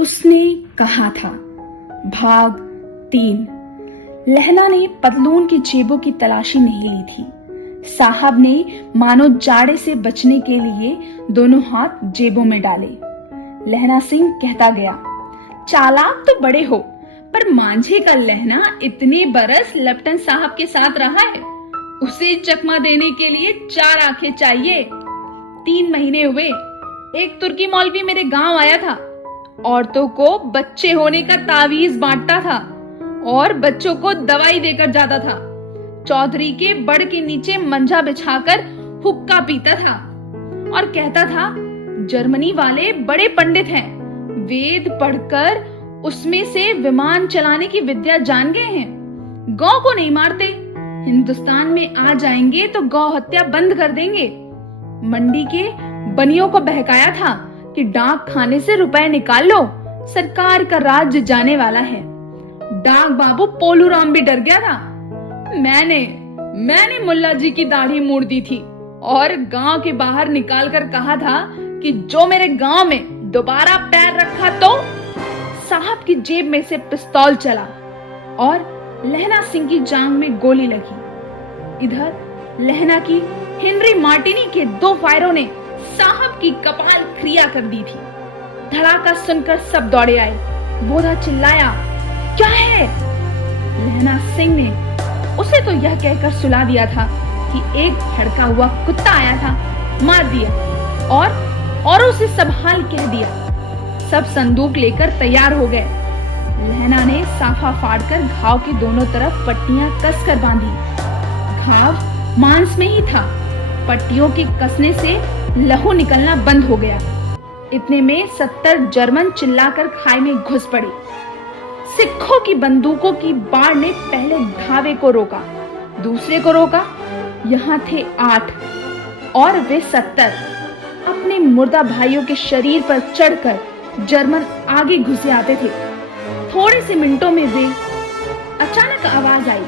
उसने कहा था। भाग 3। लहना ने पतलून की जेबों की तलाशी नहीं ली थी। साहब ने मानो जाड़े से बचने के लिए दोनों हाथ जेबों में डाले। लहना सिंह कहता गया, चालाक तो बड़े हो, पर मांझे का लहना इतने बरस लेफ्टिनेंट साहब के साथ रहा है, उसे चकमा देने के लिए 4 आंखें चाहिए। 3 महीने हुए, एक तुर्की मौलवी मेरे गांव आया था। औरतों को बच्चे होने का तावीज बांटता था और बच्चों को दवाई देकर जाता था। चौधरी के बड़ के नीचे मंजा बिछाकर हुक्का पीता था और कहता था, जर्मनी वाले बड़े पंडित हैं, वेद पढ़कर उसमें से विमान चलाने की विद्या जान गए हैं। गौ को नहीं मारते, हिंदुस्तान में आ जाएंगे तो गौ हत्या बंद कर देंगे। मंडी के बनियों को बहकाया था कि डाक खाने से रुपए निकाल लो, सरकार का राज्य जाने वाला है। डाक बाबू पोलूराम भी डर गया था। मैंने मुल्ला जी की दाढ़ी मोड़ दी थी और गांव के बाहर निकाल कर कहा था कि जो मेरे गांव में दोबारा पैर रखा तो। साहब की जेब में से पिस्तौल चला और लहना सिंह की जांग में गोली लगी। इधर लहना की हेनरी मार्टिनी के 2 फायरों ने साहब की कपाल क्रिया कर दी थी। धड़ाका सुनकर सब दौड़े आए। बोधा चिल्लाया, क्या है? लहना सिंह ने उसे तो यह कहकर सुला दिया था कि एक भड़का हुआ कुत्ता आया था, मार दिया और उसे सब हाल कह दिया। सब संदूक लेकर तैयार हो गए। लहना ने साफा फाड़कर घाव की दोनों तरफ पट्टियां कसकर बांधी। घाव मांस में ही था। पट्टियों के कसने से लहू निकलना बंद हो गया। इतने में 70 जर्मन चिल्लाकर खाई में घुस पड़े। सिखों की बंदूकों की बाढ़ ने पहले धावे को रोका, दूसरे को रोका। यहाँ थे 8 और वे 70। अपने मुर्दा भाइयों के शरीर पर चढ़कर जर्मन आगे घुसे आते थे। थोड़े से मिनटों में वे अचानक आवाज आई,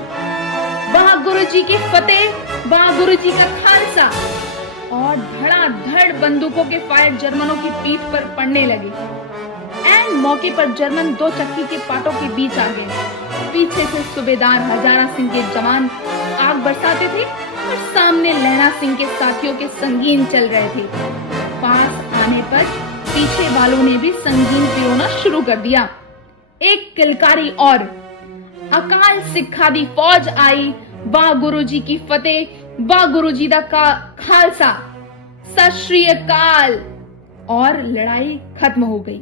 वाह गुरुजी की फतेह, वाह गुरुजी का खालसा। और धड़ाधड़ बंदूकों के फायर जर्मनों की पीठ पर पड़ने लगे। ऐन मौके पर जर्मन 2 चक्की के पाटों के बीच आ गए। पीछे से सूबेदार हजारा सिंह के जवान आग बरसाते थे और सामने लहना सिंह के साथियों के संगीन चल रहे थे। पास आने पर पीछे वालों ने भी संगीन पिरोना शुरू कर दिया। एक किलकारी और, अकाल सिखा दी फौज आई, वाह गुरुजी की फतेह, वाह गुरुजी दा का खालसा, सत श्री अकाल। और लड़ाई खत्म हो गई।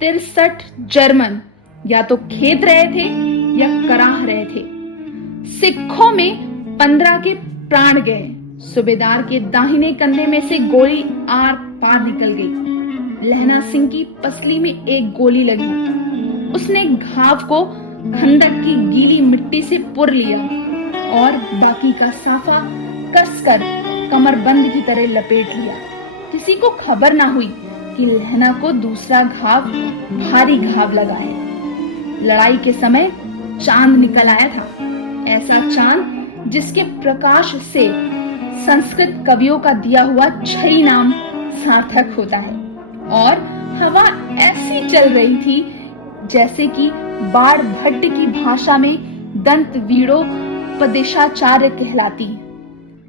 63 जर्मन या तो खेद रहे थे या कराह रहे थे। सिखों में 15 के प्राण गए। सूबेदार के दाहिने कंधे में से गोली आर पार निकल गई। लहना सिंह की पसली में एक गोली लगी। उसने घाव को खंदक की गीली मिट्टी से पुर लिया और बाकी का साफा कसकर कमरबंद की तरह लपेट लिया। किसी को खबर ना हुई कि लहना को दूसरा घाव भारी घाव लगा है। लड़ाई के समय चांद निकल आया था, ऐसा चांद जिसके प्रकाश से संस्कृत कवियों का दिया हुआ छई नाम सार्थक होता है। और हवा ऐसी चल रही थी जैसे कि बाण भट्ट की भाषा में दंत वीणोपदेशाचार्य कहलाती।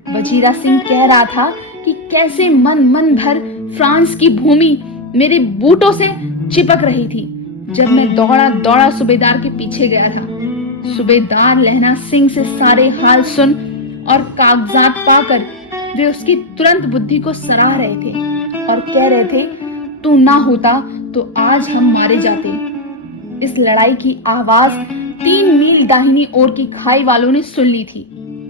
वजीरा सिंह कह रहा था कि कैसे मन भर फ्रांस की भूमि मेरे बूटों से चिपक रही थी जब मैं दौड़ा सूबेदार के पीछे गया था। सूबेदार लहना सिंह से सारे हाल सुन और कागजात पाकर वे उसकी तुरंत बुद्धि को सराह रहे थे और कह रहे थे, तू ना होता तो आज हम मारे जाते। इस लड़ाई की आवाज 3 मील दाहिनी ओर की खाई वालों ने सुन ली थी।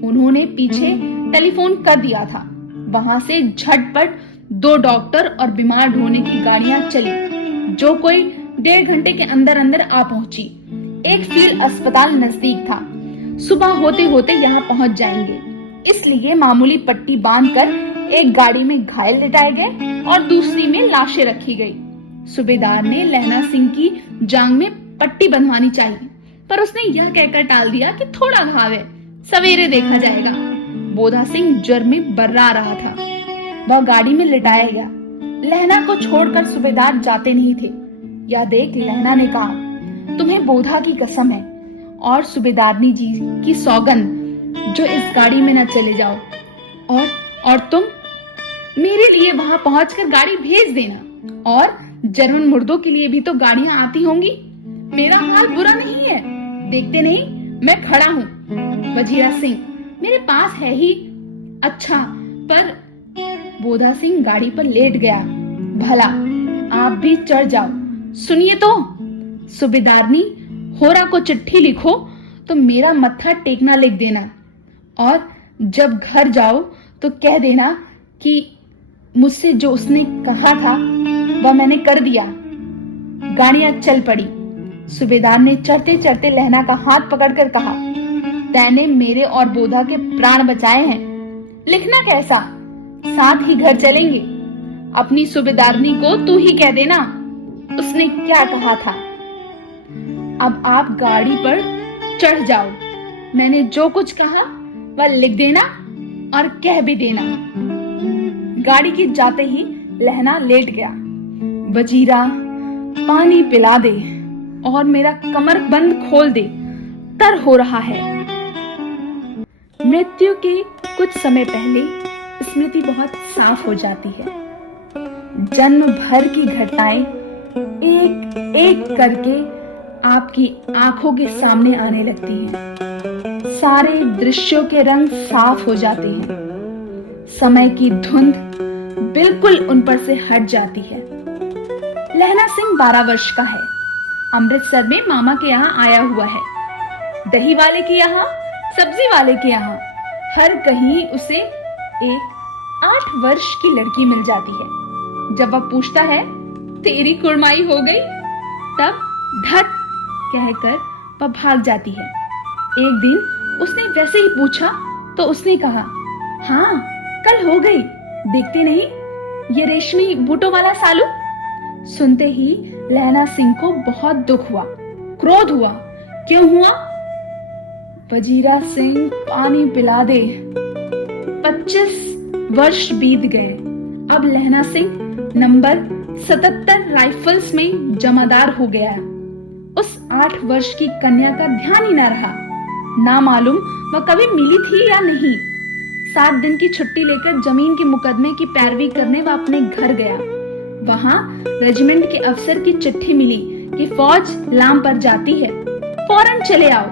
उन्होंने पीछे टेलीफोन कर दिया था। वहां से झटपट 2 डॉक्टर और बीमार ढोने की गाड़ियां चली, जो कोई 1.5 घंटे के अंदर आ पहुंची। एक फील्ड अस्पताल नजदीक था। सुबह होते होते यहाँ पहुंच जाएंगे, इसलिए मामूली पट्टी बांधकर एक गाड़ी में घायल लिटाए गए और दूसरी में लाशें रखी गई। सूबेदार ने लहना सिंह की जांग में पट्टी बंधवानी चाहिए, पर उसने यह कहकर टाल दिया कि थोड़ा घाव है, सवेरे देखा जाएगा। बोधा सिंह ज्वर में बर्रा रहा था। वह गाड़ी में लिटाया गया। लहना को छोड़कर सूबेदार जाते नहीं थे। या देख, लहना ने कहा, तुम्हें बोधा की कसम है और सूबेदारनी जी की सौगंध जो इस गाड़ी में न चले जाओ। और तुम मेरे लिए वहां पहुंचकर गाड़ी भेज देना। और जर्मन मुर्दों के लिए भी तो गाड़ियां आती होंगी। मेरा हाल बुरा नहीं है, देखते नहीं मैं खड़ा हूँ। वजीरा सिंह, मेरे पास है ही। अच्छा, पर बोधा सिंह गाड़ी पर लेट गया। भला आप भी चढ़ जाओ। सुनिए तो, सूबेदारनी होरा को चिट्ठी लिखो तो मेरा मत्था टेकना लिख देना, और जब घर जाओ तो कह देना कि मुझसे जो उसने कहा था वह मैंने कर दिया। गाड़ियां चल पड़ी। सूबेदार ने चढ़ते चढ़ते लहना का हाथ पकड़कर कहा, तैने मेरे और बोधा के प्राण बचाए हैं, लिखना कैसा? साथ ही घर चलेंगे। अपनी सूबेदारनी को तू ही कह देना उसने क्या कहा था। अब आप गाड़ी पर चढ़ जाओ। मैंने जो कुछ कहा वह लिख देना और कह भी देना। गाड़ी के जाते ही लहना लेट गया। वजीरा, पानी पिला दे और मेरा कमर बंद खोल दे, तर हो रहा है। मृत्यु के कुछ समय पहले स्मृति बहुत साफ हो जाती है। जन्म भर की घटनाएं एक एक करके आपकी आंखों के सामने आने लगती हैं। सारे दृश्यों के रंग साफ हो जाते हैं। समय की धुंध बिल्कुल उन पर से हट जाती है। लहना सिंह 12 वर्ष का है। अमृतसर में मामा के यहाँ आया हुआ है। दही वाले के यहाँ, सब्जी वाले के यहाँ, हर कहीं उसे एक 8 वर्ष की लड़की मिल जाती है। जब वह पूछता है, तेरी कुड़माई हो गई, तब धत कहकर वह भाग जाती है। एक दिन उसने वैसे ही पूछा तो उसने कहा, हाँ कल हो गई, देखते नहीं ये रेशमी बूटों वाला सालू। सुनते ही लहना सिंह को बहुत दुख हुआ, क्रोध हुआ। क्यों हुआ? वजीरा सिंह, पानी पिला दे। 25 वर्ष बीत गए। अब लहना सिंह नंबर 77 राइफल्स में जमादार हो गया। उस 8 वर्ष की कन्या का ध्यान ही न रहा। ना मालूम वह कभी मिली थी या नहीं। 7 दिन की छुट्टी लेकर जमीन के मुकदमे की पैरवी करने वह अपने घर गया। वहां रेजिमेंट के अफसर की चिट्ठी मिली कि फौज लाम पर जाती है, फौरन चले आओ।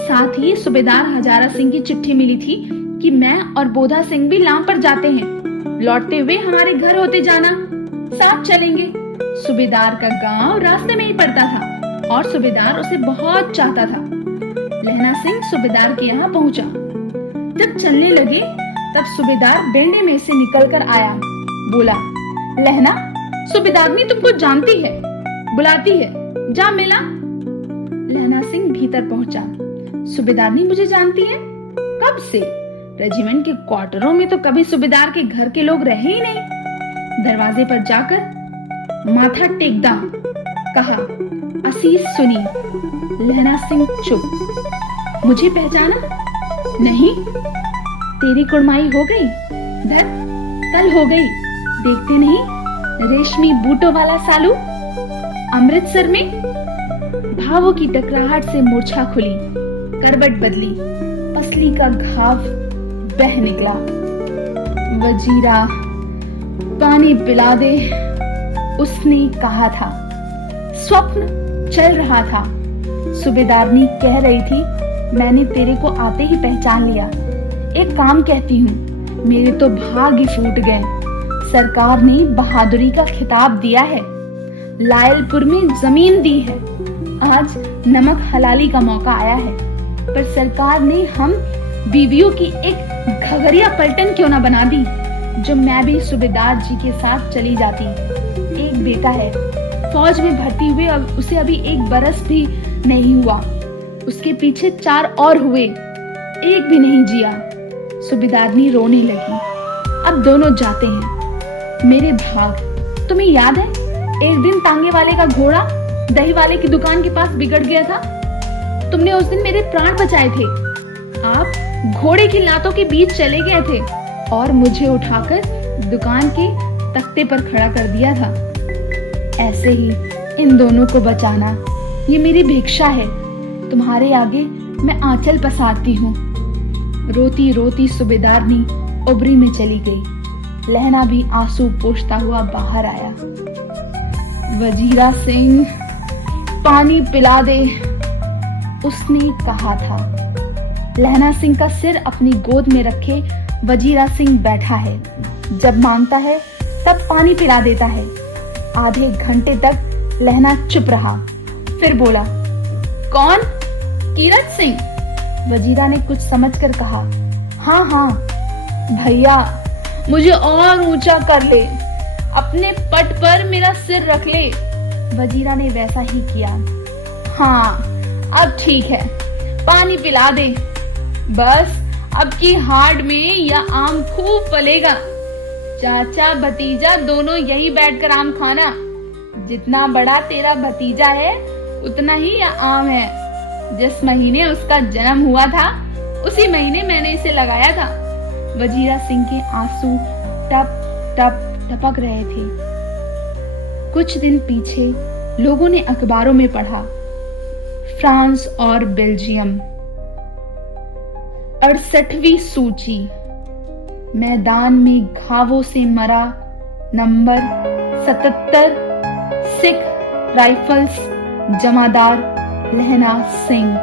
साथ ही सूबेदार हजारा सिंह की चिट्ठी मिली थी कि मैं और बोधा सिंह भी लाम पर जाते हैं, लौटते हुए हमारे घर होते जाना, साथ चलेंगे। सूबेदार का गांव रास्ते में ही पड़ता था और सूबेदार उसे बहुत चाहता था। लहना सिंह सूबेदार के यहाँ पहुंचा। जब चलने लगे तब सूबेदार बेलने में से निकलकर आया। बोला, लहना, सूबेदारनी तुमको जानती है, बुलाती है, जा मिला। लहना सिंह भीतर पहुंचा। सूबेदारनी मुझे जानती है? कब से? रेजिमेंट के क्वार्टरों में तो कभी सूबेदार के घर के लोग रहे ही नहीं। दरवाजे पर जाकर माथा टेकदा कहा, असीस सुनी। लहना सिंह चुप। मुझे पहचाना नहीं? तेरी कुड़माई हो गई? धर, कल हो गई, देखते नहीं रेशमी बूटों वाला सालू। अमृतसर में भावों की टकराहट से मूर्छा खुली, करवट बदली, पसली का घाव बह निकला। वजीरा, पानी पिला दे, उसने कहा था। स्वप्न चल रहा था। सूबेदारनी कह रही थी, मैंने तेरे को आते ही पहचान लिया। एक काम कहती हूँ, मेरे तो भाग ही फूट गए। सरकार ने बहादुरी का खिताब दिया है, लायलपुर में जमीन दी है। आज नमक हलाली का मौका आया है, पर सरकार ने हम बीवियों की एक घगरिया पलटन क्यों ना बना दी, जो मैं भी सूबेदार जी के साथ चली जाती। एक बेटा है, फौज में भर्ती हुए, उसे अभी 1 बरस भी नहीं हुआ। उसके पीछे 4 और हुए, एक भी नहीं जिया। सूबेदारनी रोने लगी। अब दोनों जाते हैं। मेरे भाग, तुम्हें याद है एक दिन तांगे वाले का घोड़ा दही वाले की दुकान के पास बिगड़ गया था? तुमने उस दिन मेरे प्राण बचाए थे। आप घोड़े की लातों के बीच चले गए थे और मुझे उठाकर दुकान के तख्ते पर खड़ा कर दिया था। ऐसे ही इन दोनों को बचाना ये मेरी भिक्षा है। तुम्हारे आगे मैं आंचल पसारती हूँ। रोती रोती सूबेदारनी उबरी में चली गई। लहना भी आंसू पोंछता हुआ बाहर आया। वजीरा सिंह, पानी पिला दे, उसने कहा था। लहना सिंह का सिर अपनी गोद में रखे वजीरा सिंह बैठा है। जब मांगता है तब पानी पिला देता है। आधे घंटे तक लहना चुप रहा, फिर बोला, कौन? कीरत सिंह। वजीरा ने कुछ समझकर कहा, हाँ हाँ भैया, मुझे और ऊंचा कर ले, अपने पट पर मेरा सिर रख ले। वजीरा ने वैसा ही किया। हाँ अब ठीक है, पानी पिला दे। बस अब की हाड़ में यह आम खूब फलेगा। चाचा भतीजा दोनों यही बैठकर आम खाना। जितना बड़ा तेरा भतीजा है उतना ही यह आम है। जिस महीने उसका जन्म हुआ था उसी महीने मैंने इसे लगाया था। वजीरा सिंह के आंसू टप टप टपक रहे थे। कुछ दिन पीछे लोगों ने अखबारों में पढ़ा, फ्रांस और बेल्जियम 68वीं सूची, मैदान में घावों से मरा नंबर 77, सिख राइफल्स, जमादार लहना सिंह।